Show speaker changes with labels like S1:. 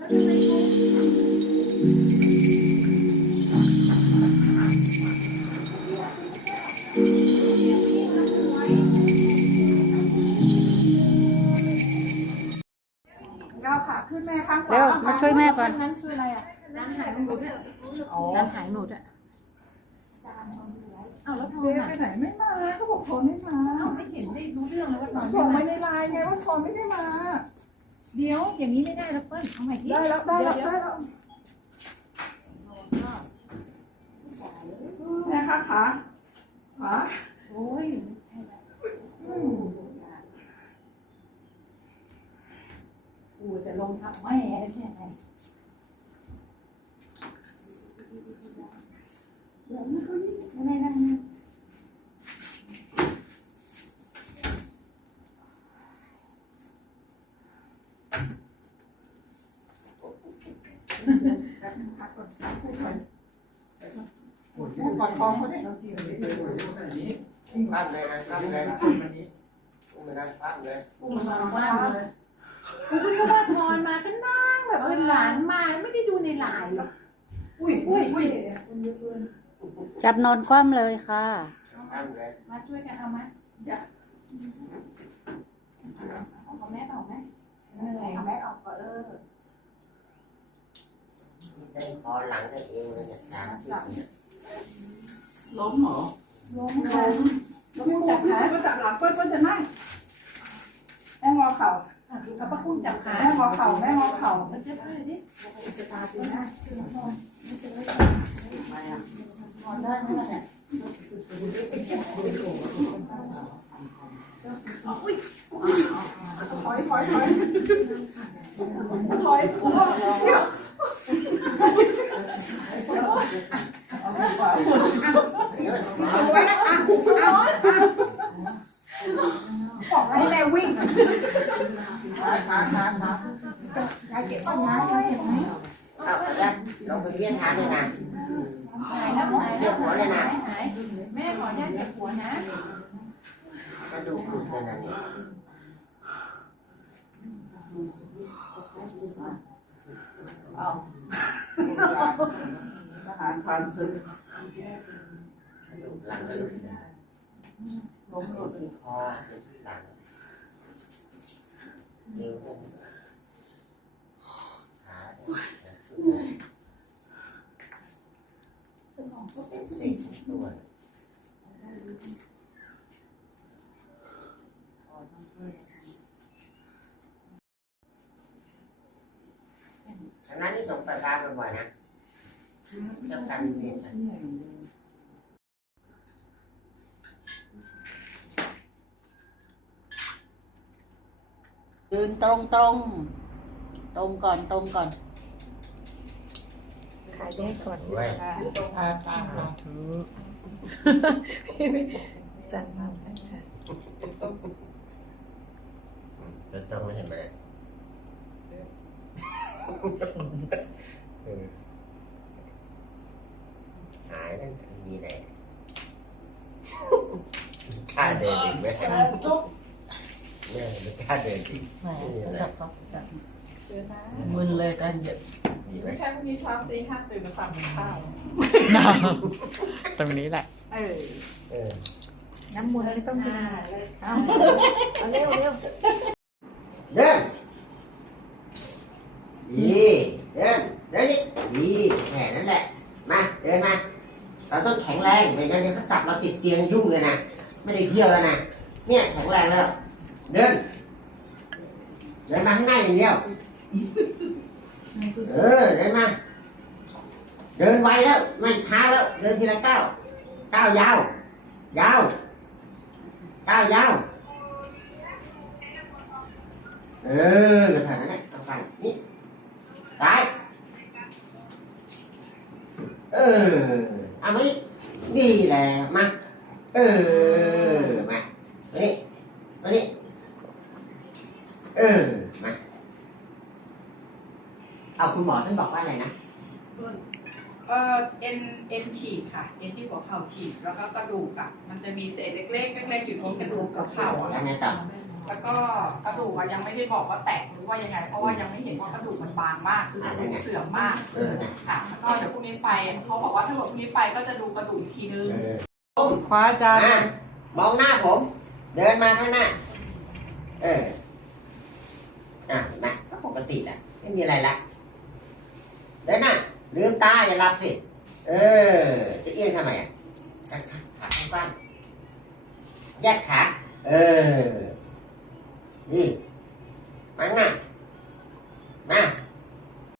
S1: ก้าวขาขึ้นแม่ข้างขวา
S2: เร็วมาช่วยแม่ก่อน
S1: นั้นคืออะไรอ่ะ
S3: ร้านหายมันหลุดเนี่ย
S2: ร้านหายหนูด้วย
S3: เอาแล้วโทร
S1: เจ๊
S3: มา
S1: ไปไหนไม่มาเขาบอกโทรไม่มา
S3: เอาไม่เห็นได้รู้เรื่องเลยว่าตอน
S1: ส่งไปในไลน์ไงว่าโทรไม่ได้มา
S3: เดี๋ยวอย่างนี้ไม่ได้แล้วเปิ้ลเอาใหม่ที่
S1: ได้แล้วได้แล้วได้แล้วแม่ขาขาขา
S3: โอ้ยกูจะลงทับแม่ใช่ไหมไม่ได้นะ
S1: ปอดคองเขาเนี่ย
S4: ปั้มเลยนะปั้มเลยอุ้มเลยนะปั้มเลย
S3: กูมันนอนว่างเลยกูเพิ่งรู้ว่าทอนมาก็นั่งแบบเป็นหลานมาไม่ได้ดูในไลน์หรอกอุ้ย
S2: จับนอนคว่ำเลยค่ะ
S4: ปั้มเลย
S3: มาช่วยกันเอาไหมเอาแม่ออกไหมเหนื่อยแม่ออกก็
S4: เต้นคอหลังได้เองเลยเนี่ย3
S1: ล้มเหรอล้มจับขาจับหลังเปิ้ลจะนั่งแม่งอเข่า
S3: เอาป้าคุณจับขา
S1: แม่งอเข่าแม่งอเข่า
S3: มันจะไปดิ
S1: จะตาตีหน้าน
S3: อนได้ไหมเนี่ย
S1: ถอยถอยถอยถอยเอาไว้นะบอกให้แม่วิ่งขายายเก็บป้อนยายเก็บไหม
S4: เอาแล้วลงไปเยี่ยนทานเลยนะ
S3: หายแล้วหายแม่ขอญาตเก็บหัวนะ
S4: กระดูกหลุดเลยนะเนี่ย
S1: ทหารผ่านศึก
S4: กระดูกหลังหลุด
S1: ล้มหลุด
S4: คอหลังเอวขาเป็นเศษตัว อันนั้นที่ส่งประสานบ่อยๆนะเจ้าการเรียนกัน
S2: ยืนตรงตรงก่อน
S1: ขายได้ก่อน
S4: เว้ย
S1: ตาถูจันทร์ค่ะ
S4: จะต้องไม่เห็นไหมหายนั่นมีไหนค่าเดินอีกไหมเนี่ยไม่กล้าเดินอีก
S2: มึนเลยกันเยอะ
S1: ไม่ใช่พรุ่งนี้เช้าตี 5ตื่นมาสั่งข้าว
S2: ตรงนี้แหละ
S4: เออ
S3: น้ำมูลไม่ต้องกินเอาเร็ว
S4: เดินดีเดินนี่ดีแค่นั้นแหละมาเดินมาเราต้องแข็งแรงไม่งั้นเดี๋ยวเขาสับเราติดเตียงยุ่งเลยนะไม่ได้เที่ยวแล้วนะเนี่ยแข็งแรงแล้วเดินมาข้างหน้าอย่างเดียวเดินมาเดินไวแล้วไม่ช้าแล้วเดินทีละก้าวก้าวยาวก้าวยาวกระถางนั้นแหละกระถางนี่ซ้ายเอามานี่ดีแหละมามานี่มาเอาคุณหมอท่านบอกว่าอะไรนะ
S1: เอ็นฉีกค่ะเอ็นที่หัวเข่าฉีกแล้วก็กระดูกอ่ะมันจะมีเศษเล็กๆอยู่ที่กระดูกกับเข่า
S4: แล้วไงต่อ
S1: แล้วก็กระดูกยังไม่ได้บอกว่าแตกหรือว่ายังไง เพราะว่ายังไม่เห็นว่ากระดูกมันบางมากคือกระดูกเสื่อมมากค่ะแล้วก็เดี๋ยวพรุ่งนี้ไปเขาบอกว่าถ้าเกิดพรุ่งนี้ไปก็จะดูกระดูกอีกทีนึง
S2: คว้าจาน
S4: มองหน้าผม เดินมาข้างหน้า เห็นไหมก็ปกติแหละไม่มีอะไรละเดินหน้าลืมตาอย่าหลับสิจะเอียงทำไมขาข้างๆแยกขานี่มาหน้ามา